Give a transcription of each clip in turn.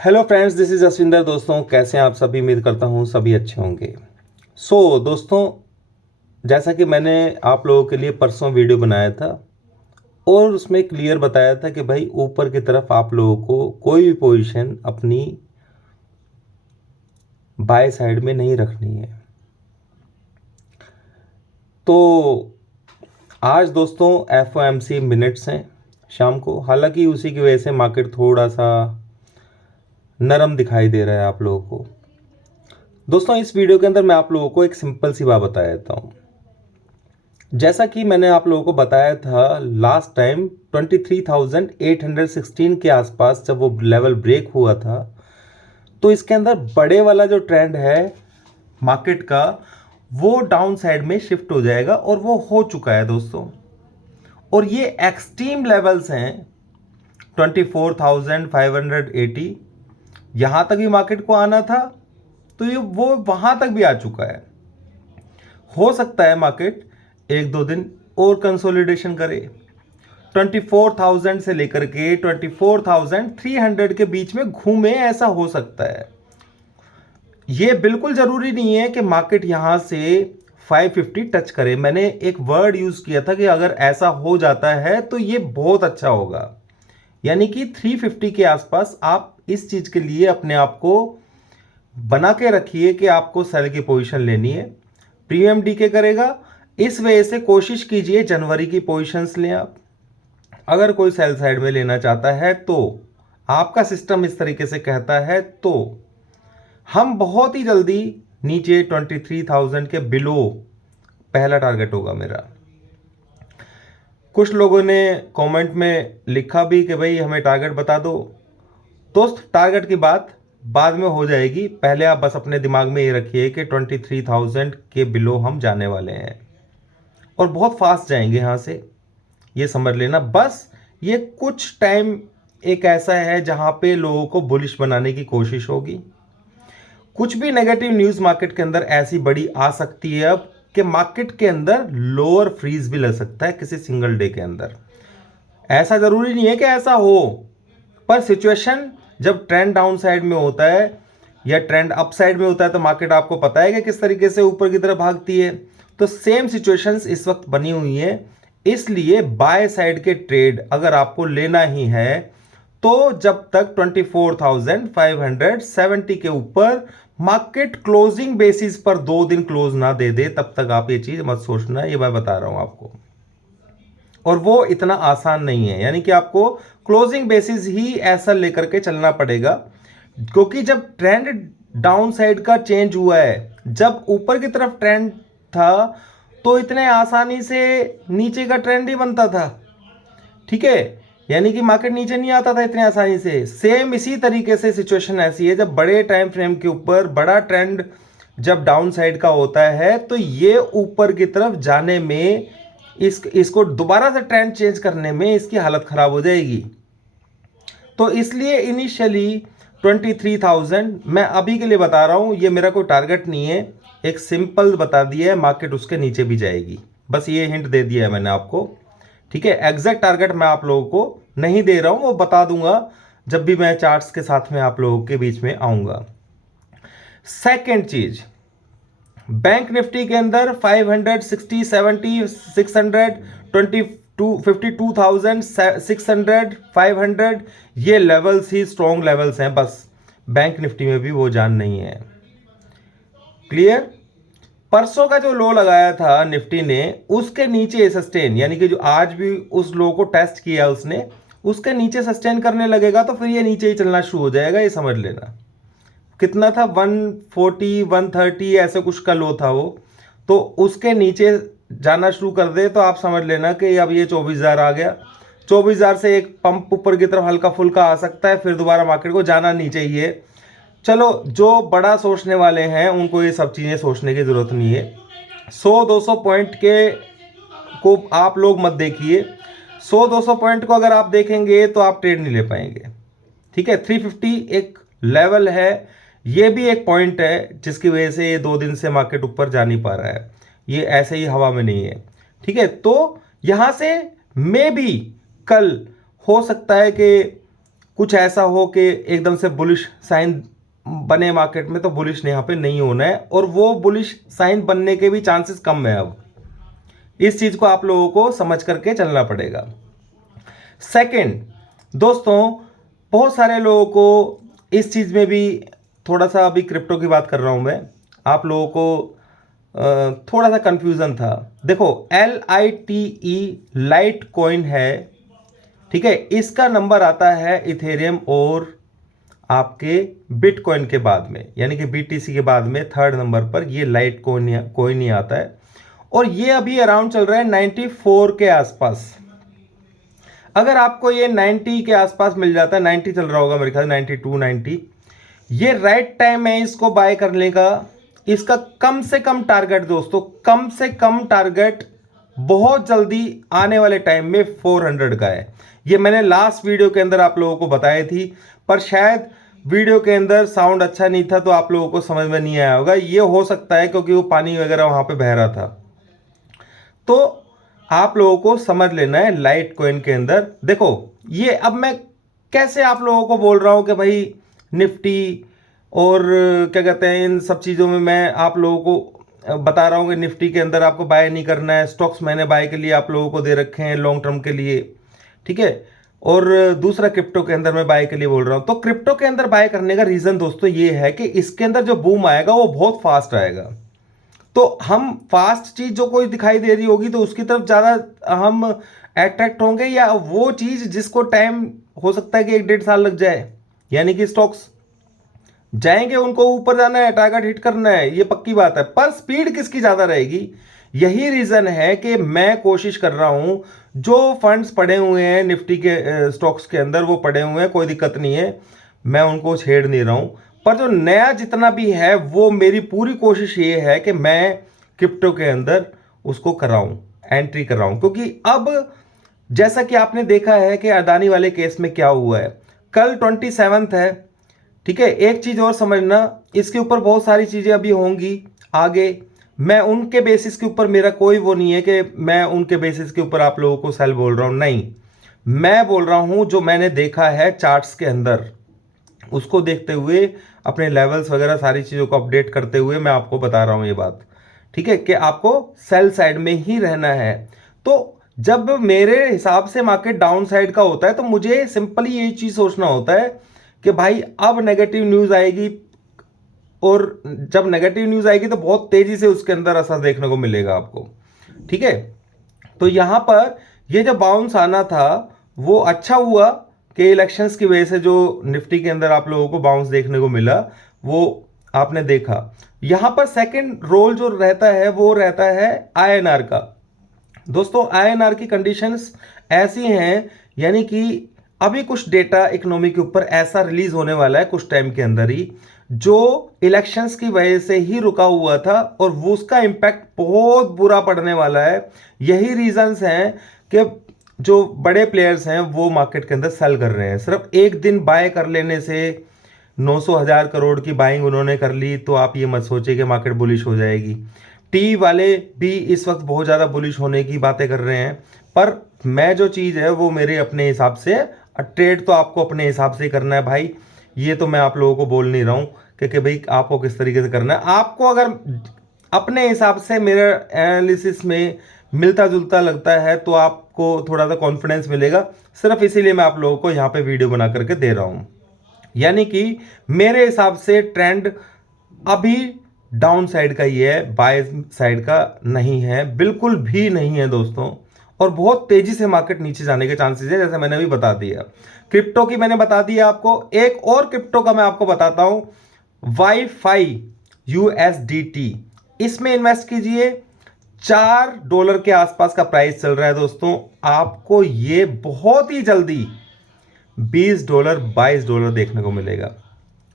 Hello friends, this is Jasvinder. दोस्तों, कैसे हैं आप सभी? उम्मीद करता हूँ सभी अच्छे होंगे। दोस्तों, जैसा कि मैंने आप लोगों के लिए परसों वीडियो बनाया था और उसमें क्लियर बताया था कि भाई ऊपर की तरफ आप लोगों को कोई भी पोजीशन अपनी बाय साइड में नहीं रखनी है। तो आज दोस्तों FOMC मिनट्स हैं शाम को। हालांकि उसी की वजह से मार्केट थोड़ा सा नरम दिखाई दे रहा है आप लोगों को। दोस्तों, इस वीडियो के अंदर मैं आप लोगों को एक सिंपल सी बात बता देता हूँ। जैसा कि मैंने आप लोगों को बताया था लास्ट टाइम 23,816 के आसपास जब वो लेवल ब्रेक हुआ था, तो इसके अंदर बड़े वाला जो ट्रेंड है मार्केट का वो डाउन साइड में शिफ्ट हो जाएगा और वो हो चुका है दोस्तों। और ये एक्सट्रीम लेवल्स हैं 24,580, यहाँ तक भी मार्केट को आना था तो ये वो वहाँ तक भी आ चुका है। हो सकता है मार्केट एक दो दिन और कंसोलिडेशन करे, 24,000 से लेकर के 24,300 के बीच में घूमे, ऐसा हो सकता है। ये बिल्कुल ज़रूरी नहीं है कि मार्केट यहाँ से 550 टच करे। मैंने एक वर्ड यूज़ किया था कि अगर ऐसा हो जाता है तो ये बहुत अच्छा होगा, यानी कि 350 के आसपास आप इस चीज़ के लिए अपने आप को बना के रखिए कि आपको सेल की पोजीशन लेनी है। प्रीमियम डीके करेगा, इस वजह से कोशिश कीजिए जनवरी की पोजीशंस लें आप। अगर कोई सेल साइड में लेना चाहता है तो आपका सिस्टम इस तरीके से कहता है तो हम बहुत ही जल्दी नीचे 23,000 के बिलो पहला टारगेट होगा मेरा। कुछ लोगों ने कमेंट में लिखा भी कि भाई हमें टारगेट बता दो। दोस्त, टारगेट की बात बाद में हो जाएगी, पहले आप बस अपने दिमाग में ये रखिए कि 23,000 के बिलो हम जाने वाले हैं और बहुत फास्ट जाएंगे यहाँ से, ये समझ लेना। बस ये कुछ टाइम एक ऐसा है जहाँ पे लोगों को बुलिश बनाने की कोशिश होगी। कुछ भी नेगेटिव न्यूज़ मार्केट के अंदर ऐसी बड़ी आ सकती है अब कि मार्केट के अंदर लोअर फ्रीज भी लग सकता है किसी सिंगल डे के अंदर। ऐसा ज़रूरी नहीं है कि ऐसा हो, पर सिचुएशन जब ट्रेंड डाउन साइड में होता है या ट्रेंड अप साइड में होता है तो मार्केट आपको पता है कि किस तरीके से ऊपर की तरफ भागती है। तो सेम सिचुएशंस इस वक्त बनी हुई है, इसलिए बाय साइड के ट्रेड अगर आपको लेना ही है तो जब तक 24,570 के ऊपर मार्केट क्लोजिंग बेसिस पर 2 दिन क्लोज ना दे दे तब तक आप ये चीज मत सोचना, ये मैं बता रहा हूं आपको। और वो इतना आसान नहीं है, यानी कि आपको क्लोजिंग बेसिस ही ऐसा लेकर के चलना पड़ेगा, क्योंकि जब ट्रेंड डाउन साइड का चेंज हुआ है, जब ऊपर की तरफ ट्रेंड था तो इतने आसानी से नीचे का ट्रेंड ही बनता था। ठीक है, यानी कि मार्केट नीचे नहीं आता था इतने आसानी से। सेम इसी तरीके से सिचुएशन ऐसी है, जब बड़े टाइम फ्रेम के ऊपर बड़ा ट्रेंड जब डाउन साइड का होता है तो ये ऊपर की तरफ जाने में इसको दोबारा से ट्रेंड चेंज करने में इसकी हालत खराब हो जाएगी। तो इसलिए इनिशियली 23,000 मैं अभी के लिए बता रहा हूं, ये मेरा कोई टारगेट नहीं है, एक सिंपल बता दिया है, मार्केट उसके नीचे भी जाएगी, बस ये हिंट दे दिया है मैंने आपको। ठीक है, एग्जैक्ट टारगेट मैं आप लोगों को नहीं दे रहा हूं, वो बता दूंगा जब भी मैं चार्ट्स के साथ में आप लोगों के बीच में आऊंगा। सेकेंड चीज, बैंक निफ्टी के अंदर 560, 70, 600, 52,600, 500 ये लेवल्स ही स्ट्रॉन्ग लेवल्स हैं, बस बैंक निफ्टी में भी वो जान नहीं है। क्लियर? परसों का जो लो लगाया था निफ्टी ने, उसके नीचे सस्टेन, यानी कि जो आज भी उस लो को टेस्ट किया उसने, उसके नीचे सस्टेन करने लगेगा तो फिर ये नीचे ही चलना शुरू हो जाएगा, ये समझ लेना। कितना था, 140, 130 ऐसे कुछ का लो था वो, तो उसके नीचे जाना शुरू कर दे तो आप समझ लेना कि अब ये 24,000 आ गया। 24,000 से एक पंप ऊपर की तरफ हल्का फुल्का आ सकता है, फिर दोबारा मार्केट को जाना नहीं चाहिए। चलो, जो बड़ा सोचने वाले हैं उनको ये सब चीज़ें सोचने की ज़रूरत नहीं है। 100-200 पॉइंट के को आप लोग मत देखिए। 100-200 पॉइंट को अगर आप देखेंगे तो आप ट्रेड नहीं ले पाएंगे। ठीक है, 350 एक लेवल है, ये भी एक पॉइंट है जिसकी वजह से ये 2 दिन से मार्केट ऊपर जा नहीं पा रहा है, ये ऐसे ही हवा में नहीं है। ठीक है, तो यहां से मे भी कल हो सकता है कि कुछ ऐसा हो कि एकदम से बुलिश साइन बने मार्केट में, तो बुलिश यहाँ पे नहीं होना है, और वो बुलिश साइन बनने के भी चांसेस कम है। अब इस चीज को आप लोगों को समझ करके चलना पड़ेगा। सेकंड दोस्तों, बहुत सारे लोगों को इस चीज में भी थोड़ा सा, अभी क्रिप्टो की बात कर रहा हूं मैं, आप लोगों को थोड़ा सा कंफ्यूजन था। देखो LITE लाइट कॉइन है, ठीक है, इसका नंबर आता है इथेरियम और आपके बिटकॉइन के बाद में, यानी कि BTC के बाद में थर्ड नंबर पर ये लाइट कॉइन ही आता है, और ये अभी अराउंड चल रहा है 94 के आसपास। अगर आपको ये 90 के आसपास मिल जाता है, 90 चल रहा होगा मेरे ख्याल, 92 90, ये राइट टाइम है इसको बाय करने का। इसका कम से कम टारगेट दोस्तों, कम से कम टारगेट बहुत जल्दी आने वाले टाइम में 400 का है। ये मैंने लास्ट वीडियो के अंदर आप लोगों को बताई थी, पर शायद वीडियो के अंदर साउंड अच्छा नहीं था तो आप लोगों को समझ में नहीं आया होगा। ये हो सकता है क्योंकि वो पानी वगैरह वहां पे बह रहा था। तो आप लोगों को समझ लेना है लाइट कॉइन के अंदर। देखो ये अब मैं कैसे आप लोगों को बोल रहा हूं कि भाई निफ्टी और क्या कहते हैं इन सब चीज़ों में मैं आप लोगों को बता रहा हूं कि निफ्टी के अंदर आपको बाय नहीं करना है, स्टॉक्स मैंने बाय के लिए आप लोगों को दे रखे हैं लॉन्ग टर्म के लिए, ठीक है। और दूसरा क्रिप्टो के अंदर मैं बाय के लिए बोल रहा हूं। तो क्रिप्टो के अंदर बाय करने का रीजन दोस्तों ये है कि इसके अंदर जो बूम आएगा वो बहुत फास्ट आएगा। तो हम फास्ट चीज जो कोई दिखाई दे रही होगी तो उसकी तरफ ज्यादा हम अट्रैक्ट होंगे, या वो चीज जिसको टाइम हो सकता है कि 1-1.5 साल लग जाए, यानी कि स्टॉक्स जाएंगे, उनको ऊपर जाना है, टारगेट हिट करना है, ये पक्की बात है, पर स्पीड किसकी ज्यादा रहेगी। यही रीजन है कि मैं कोशिश कर रहा हूं, जो फंड्स पड़े हुए हैं निफ्टी के स्टॉक्स के अंदर वो पड़े हुए हैं, कोई दिक्कत नहीं है, मैं उनको छेड़ नहीं रहा हूं, पर जो नया जितना भी है वो मेरी पूरी कोशिश ये है कि मैं क्रिप्टो के अंदर उसको कराऊं, एंट्री कराऊं। क्योंकि अब जैसा कि आपने देखा है कि अडानी वाले केस में क्या हुआ है, कल 27 है, ठीक है। एक चीज और समझना, इसके ऊपर बहुत सारी चीजें अभी होंगी आगे। मैं उनके बेसिस के ऊपर, मेरा कोई वो नहीं है कि मैं उनके बेसिस के ऊपर आप लोगों को सेल बोल रहा हूं, नहीं, मैं बोल रहा हूं जो मैंने देखा है चार्ट्स के अंदर, उसको देखते हुए अपने लेवल्स वगैरह सारी चीज़ों को अपडेट करते हुए मैं आपको बता रहा हूं ये बात, ठीक है, कि आपको सेल साइड में ही रहना है। तो जब मेरे हिसाब से मार्केट डाउन साइड का होता है तो मुझे सिंपली ये चीज़ सोचना होता है कि भाई अब नेगेटिव न्यूज़ आएगी, और जब नेगेटिव न्यूज़ आएगी तो बहुत तेज़ी से उसके अंदर असर देखने को मिलेगा आपको, ठीक है। तो यहां पर ये जो बाउंस आना था वो अच्छा हुआ कि इलेक्शंस की वजह से जो निफ्टी के अंदर आप लोगों को बाउंस देखने को मिला वो आपने देखा। यहां पर सेकंड रोल जो रहता है वो रहता है INR का। दोस्तों INR की कंडीशंस ऐसी हैं, यानी कि अभी कुछ डेटा इकोनॉमी के ऊपर ऐसा रिलीज होने वाला है कुछ टाइम के अंदर ही, जो इलेक्शंस की वजह से ही रुका हुआ था, और वो उसका इंपैक्ट बहुत बुरा पड़ने वाला है। यही रीजंस हैं कि जो बड़े प्लेयर्स हैं वो मार्केट के अंदर सेल कर रहे हैं। सिर्फ एक दिन बाय कर लेने से 900,000 करोड़ की बाइंग उन्होंने कर ली, तो आप ये मत सोचिए कि मार्केट बुलिश हो जाएगी। टी वाले भी इस वक्त बहुत ज़्यादा बुलिश होने की बातें कर रहे हैं, पर मैं जो चीज़ है वो मेरे अपने हिसाब से, ट्रेड तो आपको अपने हिसाब से ही करना है भाई, ये तो मैं आप लोगों को बोल नहीं रहा हूँ कि भाई आपको किस तरीके से करना है। आपको अगर अपने हिसाब से मेरे एनालिसिस में मिलता जुलता लगता है तो आपको थोड़ा सा कॉन्फिडेंस मिलेगा, सिर्फ इसीलिए मैं आप लोगों को यहाँ पे वीडियो बना करके दे रहा हूँ। यानी कि मेरे हिसाब से ट्रेंड अभी डाउन साइड का ही है, बाय साइड का नहीं है, बिल्कुल भी नहीं है दोस्तों, और बहुत तेजी से मार्केट नीचे जाने के चांसेस है, जैसे मैंने अभी बता दिया। क्रिप्टो की मैंने बता दिया आपको, एक और क्रिप्टो का मैं आपको बताता हूं, वाईफाई USDT, इसमें इन्वेस्ट कीजिए। $4 के आसपास का प्राइस चल रहा है दोस्तों, आपको ये बहुत ही जल्दी $20 $22 देखने को मिलेगा।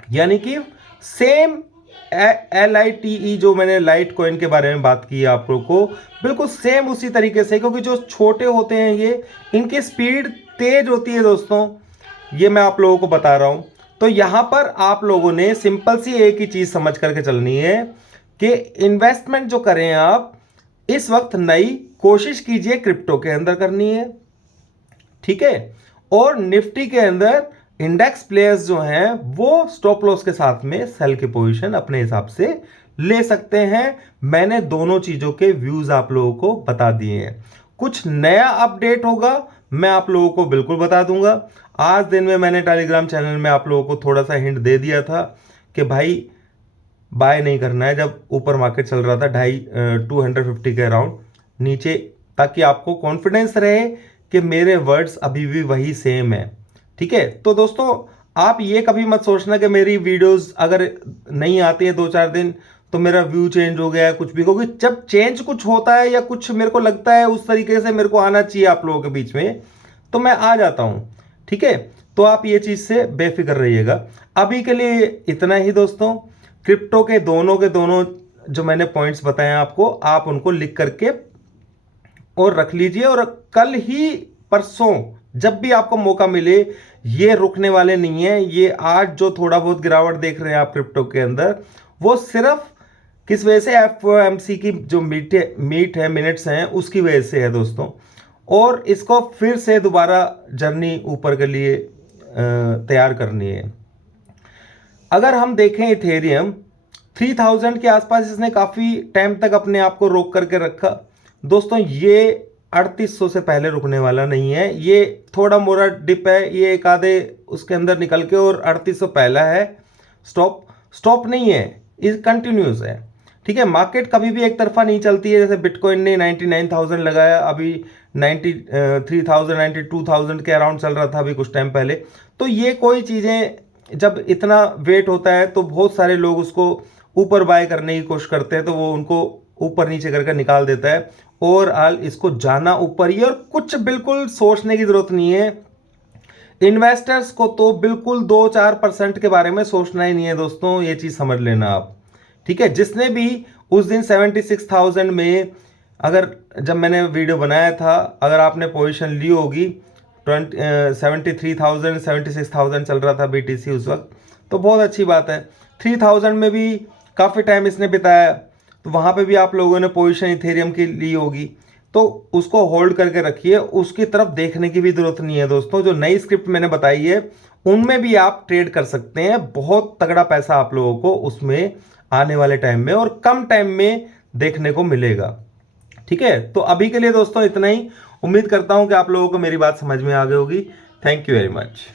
यानी कि सेम LITE जो मैंने लाइट कॉइन के बारे में बात की आप लोगों को, बिल्कुल सेम उसी तरीके से, क्योंकि जो छोटे होते हैं ये, इनकी स्पीड तेज होती है दोस्तों, ये मैं आप लोगों को बता रहा हूं। तो यहां पर आप लोगों ने सिंपल सी एक ही चीज समझ करके चलनी है कि इन्वेस्टमेंट जो करें आप इस वक्त नई कोशिश कीजिए क्रिप्टो के अंदर करनी है, ठीक है। और निफ्टी के अंदर इंडेक्स प्लेयर्स जो हैं वो स्टॉप लॉस के साथ में सेल की पोजीशन अपने हिसाब से ले सकते हैं। मैंने दोनों चीजों के व्यूज आप लोगों को बता दिए हैं। कुछ नया अपडेट होगा मैं आप लोगों को बिल्कुल बता दूंगा। आज दिन में मैंने टेलीग्राम चैनल में आप लोगों को थोड़ा सा हिंट दे दिया था कि भाई बाय नहीं करना है जब ऊपर मार्केट चल रहा था 250 के अराउंड नीचे, ताकि आपको कॉन्फिडेंस रहे कि मेरे वर्ड्स अभी भी वही सेम है। ठीक है, तो दोस्तों आप ये कभी मत सोचना कि मेरी वीडियोस अगर नहीं आती है 2-4 दिन तो मेरा व्यू चेंज हो गया है कुछ भी, क्योंकि जब चेंज कुछ होता है या कुछ मेरे को लगता है उस तरीके से मेरे को आना चाहिए आप लोगों के बीच में, तो मैं आ जाता हूं। ठीक है, तो आप ये चीज से बेफिक्र रहिएगा। अभी के लिए इतना ही दोस्तों। क्रिप्टो के दोनों जो मैंने पॉइंट्स बताए आपको, आप उनको लिख करके और रख लीजिए, और कल ही परसों जब भी आपको मौका मिले, ये रुकने वाले नहीं है। ये आज जो थोड़ा बहुत गिरावट देख रहे हैं आप क्रिप्टो के अंदर, वो सिर्फ किस वजह से, एफओएमसी की जो मीट है मिनट्स हैं उसकी वजह से है दोस्तों। और इसको फिर से दोबारा जर्नी ऊपर के लिए तैयार करनी है। अगर हम देखें इथेरियम 3000 के आसपास इसने काफ़ी टाइम तक अपने आप को रोक करके रखा दोस्तों। ये 3800 से पहले रुकने वाला नहीं है। ये थोड़ा मोड़ा डिप है, ये एक आधे उसके अंदर निकल के, और 3800 पहला है। स्टॉप नहीं है, इस कंटिन्यूस है। ठीक है, मार्केट कभी भी एक तरफा नहीं चलती है। जैसे बिटकॉइन ने 99,000 लगाया, अभी 93,000 92,000 के अराउंड चल रहा था अभी कुछ टाइम पहले। तो ये कोई चीज़ें जब इतना वेट होता है तो बहुत सारे लोग उसको ऊपर बाय करने की कोशिश करते हैं, तो वो उनको ऊपर नीचे करके निकाल देता है। ओवरऑल इसको जाना ऊपर ही, और कुछ बिल्कुल सोचने की जरूरत नहीं है। इन्वेस्टर्स को तो बिल्कुल 2-4% के बारे में सोचना ही नहीं है दोस्तों, ये चीज समझ लेना आप। ठीक है, जिसने भी उस दिन 76,000 में, अगर जब मैंने वीडियो बनाया था, अगर आपने पोजीशन ली होगी 73,000 76,000 चल रहा था बीटीसी उस वक्त, तो बहुत अच्छी बात है। 3000 में भी काफ़ी टाइम इसने बिताया, तो वहाँ पे भी आप लोगों ने पोजीशन इथेरियम की ली होगी, तो उसको होल्ड करके रखिए। उसकी तरफ देखने की भी जरूरत नहीं है दोस्तों। जो नई स्क्रिप्ट मैंने बताई है उनमें भी आप ट्रेड कर सकते हैं। बहुत तगड़ा पैसा आप लोगों को उसमें आने वाले टाइम में और कम टाइम में देखने को मिलेगा। ठीक है, तो अभी के लिए दोस्तों इतना ही। उम्मीद करता हूं कि आप लोगों को मेरी बात समझ में आ गई होगी। Thank you very much.